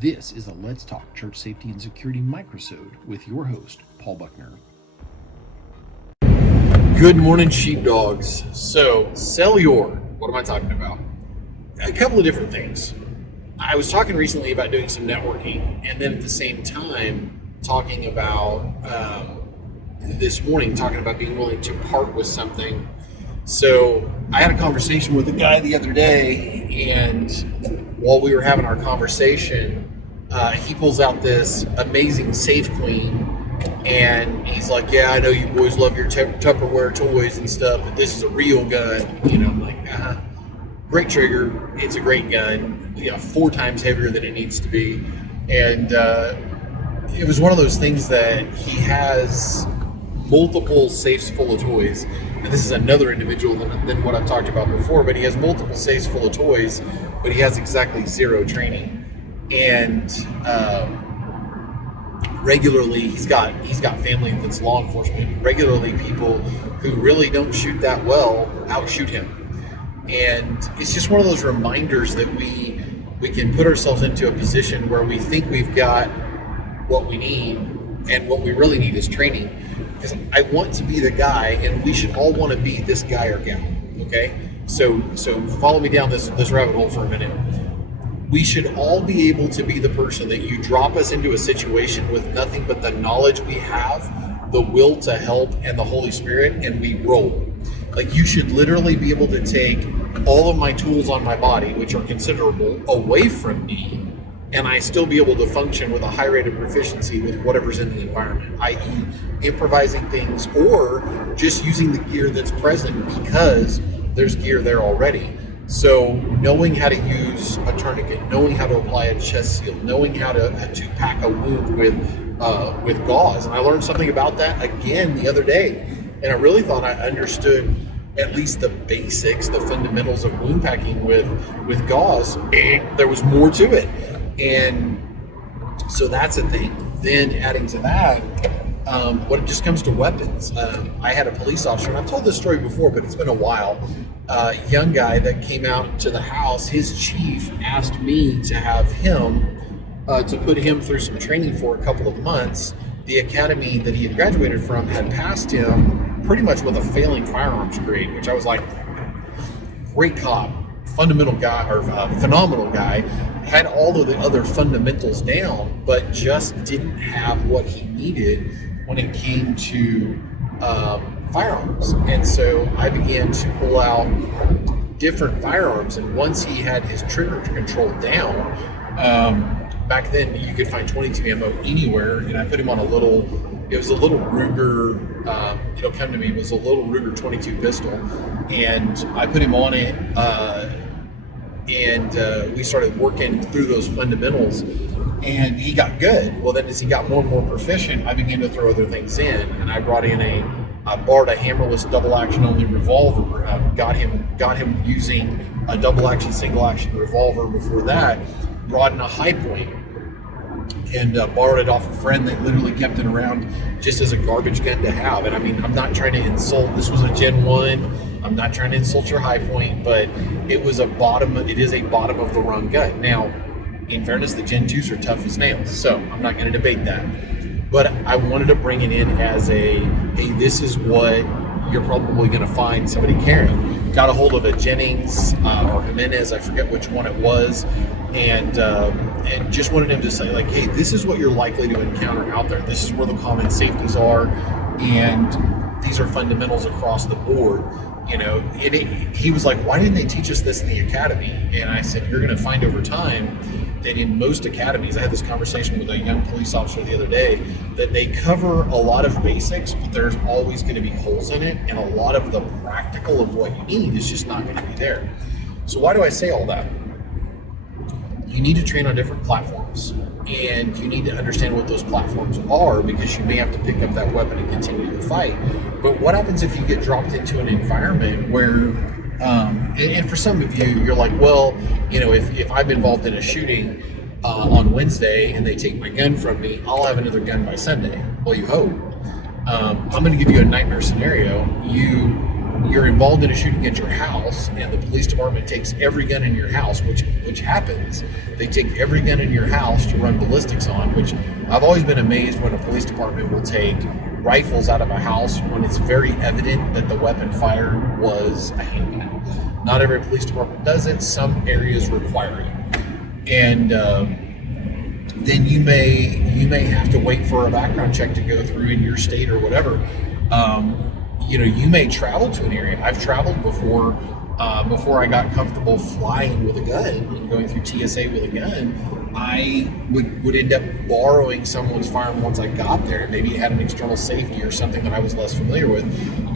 This is a Let's Talk Church Safety and Security microsode with your host, Paul Buckner. Good morning, sheepdogs. So, Cellular, what am I talking about? A couple of different things. I was talking recently about doing some networking, and then at the same time, talking about this morning, talking about being willing to part with something. So, I had a conversation with a guy the other day, and while we were having our conversation, he pulls out this amazing Safe Queen, and he's like, "Yeah, I know you boys love your Tupperware toys and stuff, but this is a real gun." You know, I'm like, great trigger. It's a great gun. 4 times heavier than it needs to be, and it was one of those things that he has multiple safes full of toys. And this is another individual than what I've talked about before, but he has multiple safes full of toys, but he has exactly 0 training. And regularly, he's got family that's law enforcement. Regularly, people who really don't shoot that well outshoot him. And it's just one of those reminders that we can put ourselves into a position where we think we've got what we need, and what we really need is training. Because I want to be the guy, and we should all want to be this guy or gal. Okay, so follow me down this rabbit hole for a minute. We should all be able to be the person that you drop us into a situation with nothing but the knowledge we have, the will to help, and the Holy Spirit, and we roll. Like, you should literally be able to take all of my tools on my body, which are considerable, away from me, and I still be able to function with a high rate of proficiency with whatever's in the environment, i.e. improvising things or just using the gear that's present because there's gear there already. So knowing how to use a tourniquet, knowing how to apply a chest seal, knowing how to pack a wound with gauze. And I learned something about that again the other day. And I really thought I understood at least the basics, the fundamentals of wound packing with gauze. And there was more to it. And so that's a thing. Then adding to that, when it just comes to weapons, I had a police officer, and I've told this story before, but it's been a while. Young guy that came out to the house, his chief asked me to have him, to put him through some training for a couple of months. The academy that he had graduated from had passed him pretty much with a failing firearms grade, which I was like, great cop, fundamental guy, or phenomenal guy, had all of the other fundamentals down, but just didn't have what he needed when it came to firearms. And so I began to pull out different firearms, and once he had his trigger control down, back then you could find 22 ammo anywhere, and I put him on it was a little Ruger, it'll come to me, it was a little Ruger 22 pistol, and I put him on it, and we started working through those fundamentals, and he got good. Well, then as he got more and more proficient, I began to throw other things in, and I borrowed a hammerless double action only revolver. Got him using a double action, single action revolver before that. Brought in a high point, and borrowed it off a friend that literally kept it around just as a garbage gun to have. And I mean, I'm not trying to insult, this was a Gen 1, I'm not trying to insult your high point, but it is a bottom of the rung gun. Now, in fairness, the Gen 2s are tough as nails, so I'm not going to debate that. But I wanted to bring it in as hey, this is what you're probably going to find somebody carrying. Got a hold of a Jennings or Jimenez, I forget which one it was, and just wanted him to say, like, hey, this is what you're likely to encounter out there. This is where the common safeties are, and these are fundamentals across the board. He was like, why didn't they teach us this in the academy? And I said, you're going to find over time that in most academies, I had this conversation with a young police officer the other day, that they cover a lot of basics, but there's always going to be holes in it, and a lot of the practical of what you need is just not going to be there. So why do I say all that? You need to train on different platforms, and you need to understand what those platforms are, because you may have to pick up that weapon and continue the fight. But what happens if you get dropped into an environment where and for some of you, you're like, well, if I'm involved in a shooting on Wednesday and they take my gun from me, I'll have another gun by Sunday. Well, you hope. I'm going to give you a nightmare scenario. You you're involved in a shooting at your house and the police department takes every gun in your house, which happens. They take every gun in your house to run ballistics on, which I've always been amazed when a police department will take rifles out of a house when it's very evident that the weapon fired was a handgun. Not every police department does it. Some areas require it. And then you may have to wait for a background check to go through in your state or whatever. You may travel to an area. I've traveled before I got comfortable flying with a gun and going through TSA with a gun. I would end up borrowing someone's firearm once I got there. Maybe it had an external safety or something that I was less familiar with.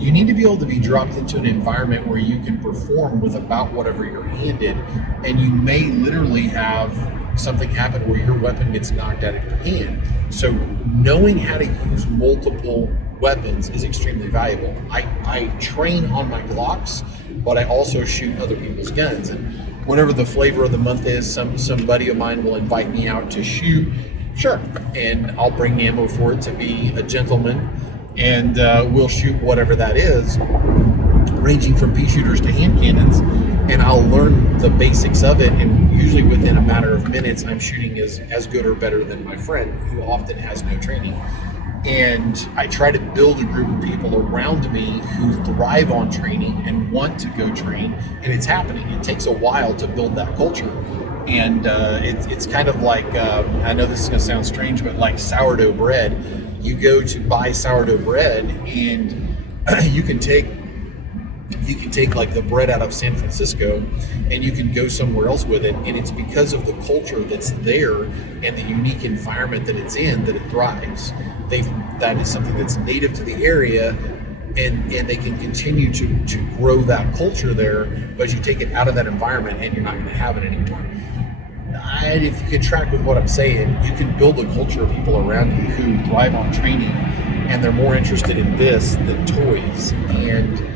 You need to be able to be dropped into an environment where you can perform with about whatever you're handed, and you may literally have something happen where your weapon gets knocked out of your hand. So knowing how to use multiple weapons is extremely valuable. I train on my Glocks, but I also shoot other people's guns. And whatever the flavor of the month is, some buddy of mine will invite me out to shoot. Sure. And I'll bring ammo for it to be a gentleman, and we'll shoot whatever that is, ranging from pea shooters to hand cannons. And I'll learn the basics of it, and usually within a matter of minutes, I'm shooting as good or better than my friend, who often has no training. And I try to build a group of people around me who thrive on training and want to go train, and it's happening. It takes a while to build that culture. And it's kind of like, I know this is going to sound strange, but like sourdough bread. You go to buy sourdough bread, and you can take like the bread out of San Francisco and you can go somewhere else with it, and it's because of the culture that's there and the unique environment that it's in that it thrives. That is something that's native to the area, and they can continue to grow that culture there, but you take it out of that environment and you're not going to have it anymore. If you can track with what I'm saying, you can build a culture of people around you who thrive on training, and they're more interested in this than toys. And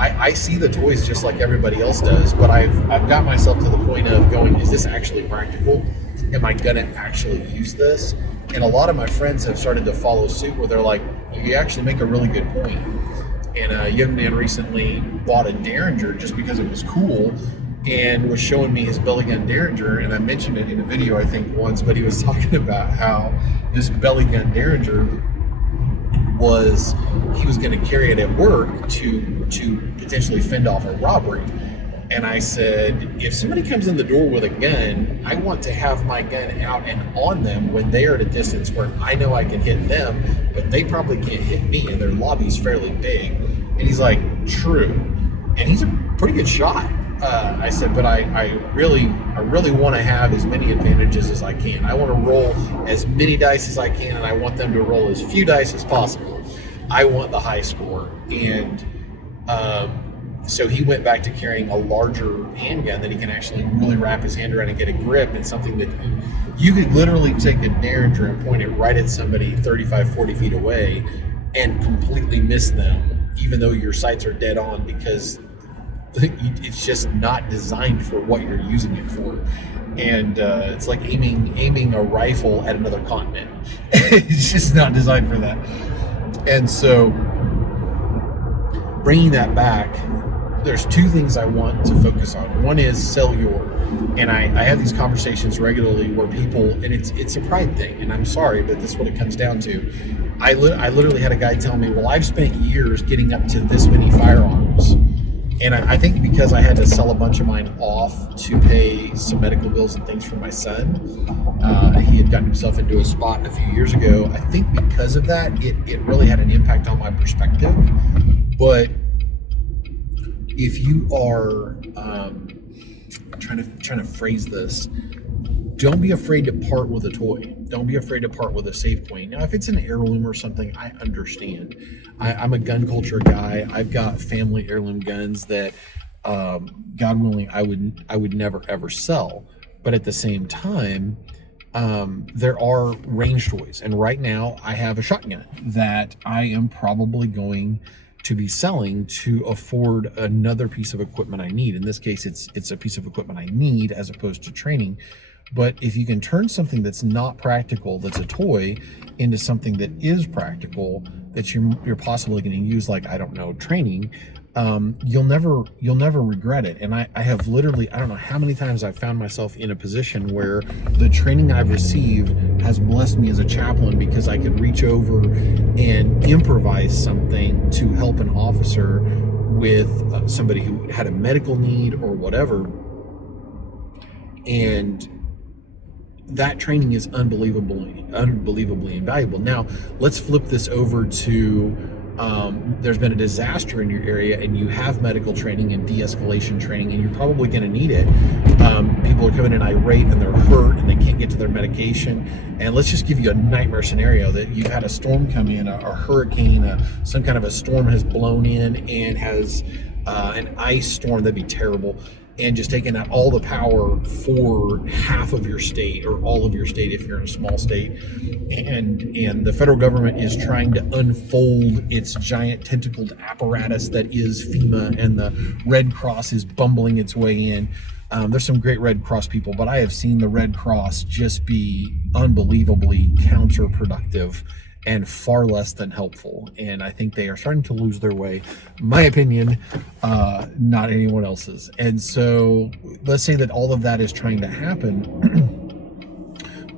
I see the toys just like everybody else does, but I've got myself to the point of going, is this actually practical? Am I gonna actually use this? And a lot of my friends have started to follow suit, where they're like, you actually make a really good point. And a young man recently bought a Derringer just because it was cool, and was showing me his belly gun Derringer, and I mentioned it in a video I think once, but he was talking about how this belly gun Derringer he was going to carry it at work to potentially fend off a robbery. And I said, if somebody comes in the door with a gun, I want to have my gun out and on them when they are at a distance where I know I can hit them, but they probably can't hit me, and their lobby's fairly big. And he's like, true. And he's a pretty good shot. I said, but I really want to have as many advantages as I can. I want to roll as many dice as I can, and I want them to roll as few dice as possible. I want the high score. And so he went back to carrying a larger handgun that he can actually really wrap his hand around and get a grip, and something that you could literally take a Derringer and point it right at somebody 35, 40 feet away and completely miss them, even though your sights are dead on, because it's just not designed for what you're using it for. And it's like aiming a rifle at another continent. It's just not designed for that. And so bringing that back, there's two things I want to focus on. One is sell your, and I have these conversations regularly where people, and it's a pride thing, and I'm sorry, but this is what it comes down to. I literally had a guy tell me, well, I've spent years getting up to this many firearms. And I think because I had to sell a bunch of mine off to pay some medical bills and things for my son, he had gotten himself into a spot a few years ago. I think because of that, it really had an impact on my perspective. But if you are trying to phrase this, don't be afraid to part with a toy. Don't be afraid to part with a Safecoin. Now, if it's an heirloom or something, I understand. I'm a gun culture guy. I've got family heirloom guns that, God willing, I would never ever sell. But at the same time, there are range toys, and right now I have a shotgun that I am probably going to be selling to afford another piece of equipment I need. In this case, it's a piece of equipment I need as opposed to training. But if you can turn something that's not practical, that's a toy, into something that is practical, that you're possibly going to use, like, I don't know, training, you'll never regret it. And I have literally, I don't know how many times I've found myself in a position where the training I've received has blessed me as a chaplain, because I could reach over and improvise something to help an officer with somebody who had a medical need or whatever. And that training is unbelievably invaluable. Now, let's flip this over to there's been a disaster in your area and you have medical training and de-escalation training, and you're probably going to need it. People are coming in irate and they're hurt and they can't get to their medication. And let's just give you a nightmare scenario that you've had a storm come in, a hurricane, some kind of a storm has blown in and has an ice storm. That'd be terrible. And just taking out all the power for half of your state, or all of your state if you're in a small state. And the federal government is trying to unfold its giant tentacled apparatus that is FEMA, and the Red Cross is bumbling its way in. There's some great Red Cross people, but I have seen the Red Cross just be unbelievably counterproductive and far less than helpful. And I think they are starting to lose their way, my opinion, not anyone else's. And so let's say that all of that is trying to happen,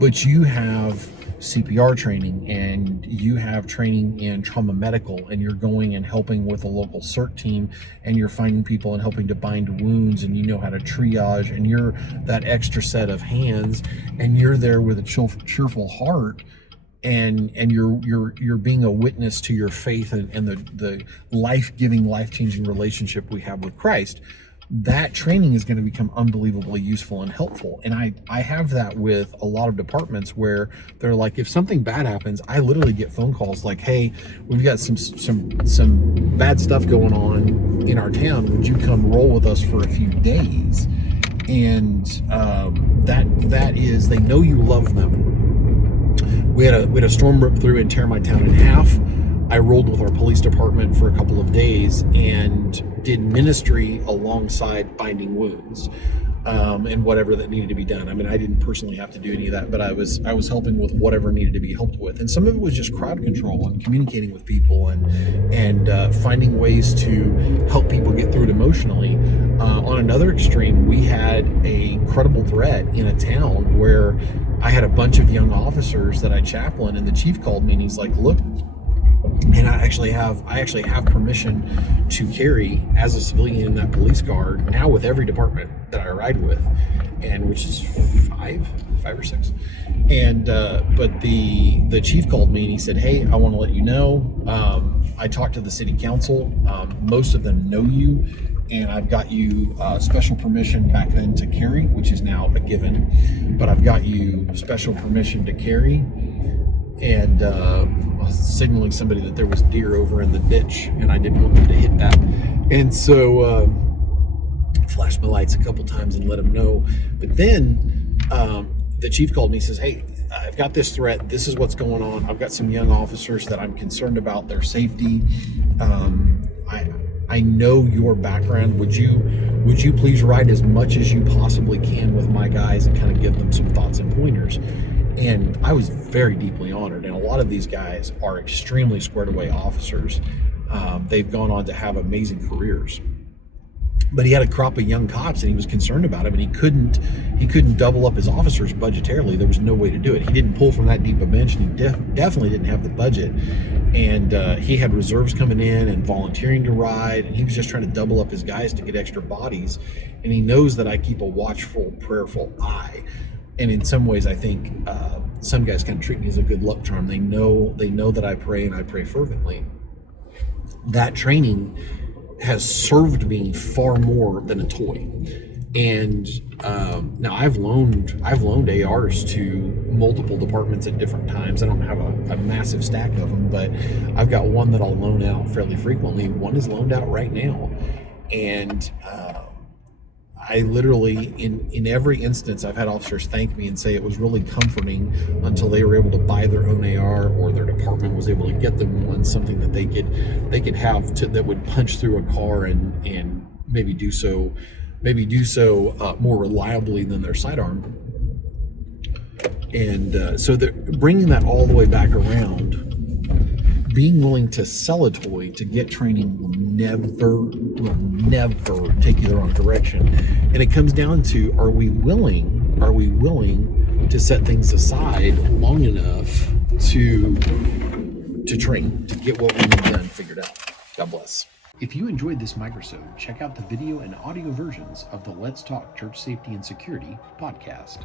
but you have CPR training and you have training in trauma medical, and you're going and helping with a local CERT team, and you're finding people and helping to bind wounds, and you know how to triage, and you're that extra set of hands, and you're there with a cheerful heart, and you're being a witness to your faith and the life-giving, life-changing relationship we have with Christ. That training is going to become unbelievably useful and helpful. And I have that with a lot of departments where they're like, if something bad happens, I literally get phone calls like, hey, we've got some bad stuff going on in our town, would you come roll with us for a few days? And that is, they know you love them. We had a storm rip through and tear my town in half. I rolled with our police department for a couple of days and did ministry alongside binding wounds, and whatever that needed to be done. I mean, I didn't personally have to do any of that, but I was helping with whatever needed to be helped with. And some of it was just crowd control and communicating with people and finding ways to help people get through it emotionally. On another extreme, we had a credible threat in a town where I had a bunch of young officers that I chaplain, and the chief called me and he's like, look, and I actually have permission to carry as a civilian in that police car now with every department that I ride with, and which is five or six. And but the chief called me and he said, hey, I want to let you know, I talked to the city council, most of them know you, and I've got you special permission back then to carry, which is now a given, but I've got you special permission to carry. And signaling somebody that there was deer over in the ditch, and I didn't want them to hit that. And so flashed my lights a couple times and let them know. But then the chief called me and says, hey, I've got this threat. This is what's going on. I've got some young officers that I'm concerned about their safety. I know your background. Would you please ride as much as you possibly can with my guys and kind of give them some thoughts and pointers? And I was very deeply honored. And a lot of these guys are extremely squared away officers. They've gone on to have amazing careers. But he had a crop of young cops, and he was concerned about them, and he couldn't double up his officers budgetarily. There was no way to do it. He didn't pull from that deep a bench, and he definitely didn't have the budget. And he had reserves coming in and volunteering to ride, and he was just trying to double up his guys to get extra bodies. And he knows that I keep a watchful, prayerful eye. And in some ways, I think some guys kind of treat me as a good luck charm. They know that I pray, and I pray fervently. That training has served me far more than a toy. And now I've loaned ARs to multiple departments at different times. I don't have a massive stack of them, but I've got one that I'll loan out fairly frequently. One is loaned out right now, and I literally, in every instance, I've had officers thank me and say it was really comforting until they were able to buy their own AR, or their department was able to get them one, something that they could have that would punch through a car and maybe do so more reliably than their sidearm. And so bringing that all the way back around, being willing to sell a toy to get training will never take you the wrong direction. And it comes down to, are we willing to set things aside long enough to train, to get what we need done figured out. God bless. If you enjoyed this microsode, check out the video and audio versions of the Let's Talk Church Safety and Security podcast.